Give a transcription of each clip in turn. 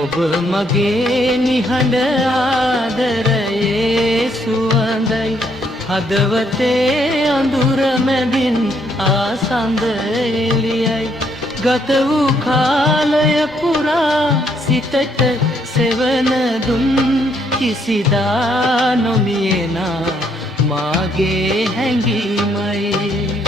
ඔබ මගේ නිහඬ ආදරයේ සුවඳයි හදවතේ අඳුර මැදින් ආසඳ එළියයි ගත වූ කාලය පුරා සිතට සෙවන දුන් කිසිදා නොමියෙනා මාගේ හැඟීමයි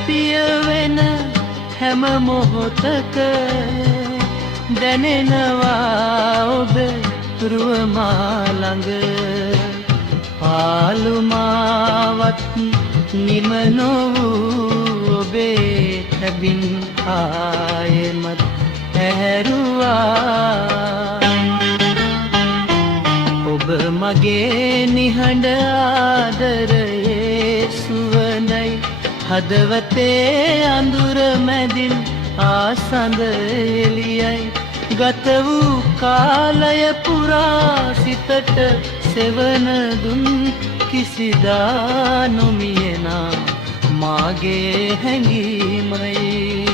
පිය වෙන හැම මොහොතක දැනෙනවා ඔබ රුවමා ළඟ පාළුමාවත් නිම නොවූ ඔබේ හැබින් ආයෙමත් ඇහැරුවා ඔබ මගේ නිහඬ ආදරයේ සුවඳයි හදවතේ අඳුර මැදින් ආසඳ එළියයි ගත වූ කාලය පුරා සිතට සෙවන දුන් කිසිදා නොමියෙනා මාගේ හැඟීමයි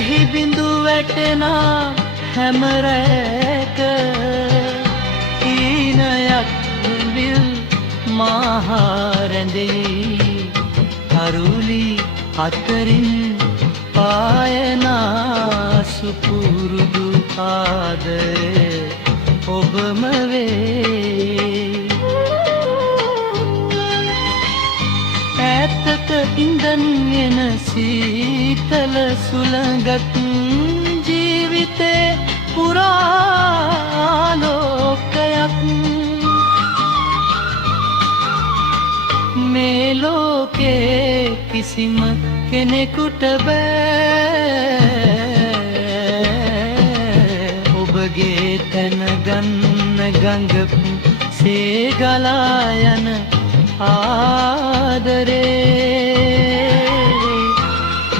වැහි බිඳු වැටෙනා හැම රැක ඊනයක් විල් මහරැඳෙයි කරුලි අතරින් පායනා සුපුරුදු ආදරය ඔබම වේ ඇත්තක ඉඳන් එන සීතල සුළඟත් ජීවිතේ පුරාලෝකයක් මේ ලෝකේ කිසිම කෙනෙකුට බෑ ඔබගේ තැන ගන්න ගඟ සේ ගලා යන ආදරේ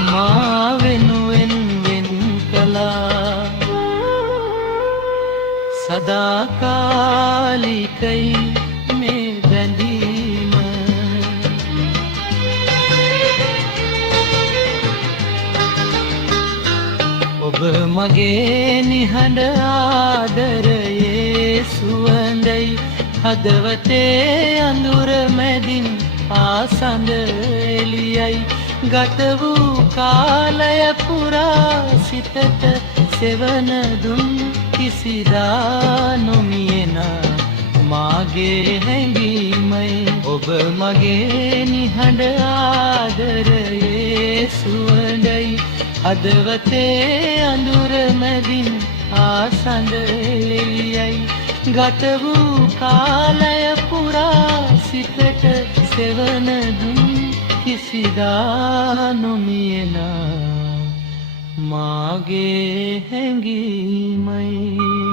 මා වෙනුවෙන් වෙන් කළා සදාකාලිකයි මේ බැඳීම ඔබ මගේ නිහඬ ආදරයේ සුවඳයි හදවතේ අඳුර මැදින් ආසඳ එළියයි ගත වූ කාලය පුරා සිතට සෙවන දුන් කිසිදා නොමියෙනා මාගේ හැඟීමයි ඔබ මගේ නිහඬ ආදරයේ සුවඳයි හදවතේ අඳුර මැදින් ආසඳ එළියයි ගත වූ කාලය පුරා සිතට සෙවන දුන් කිසිදා නොමියෙනා මාගේ හැඟීමයි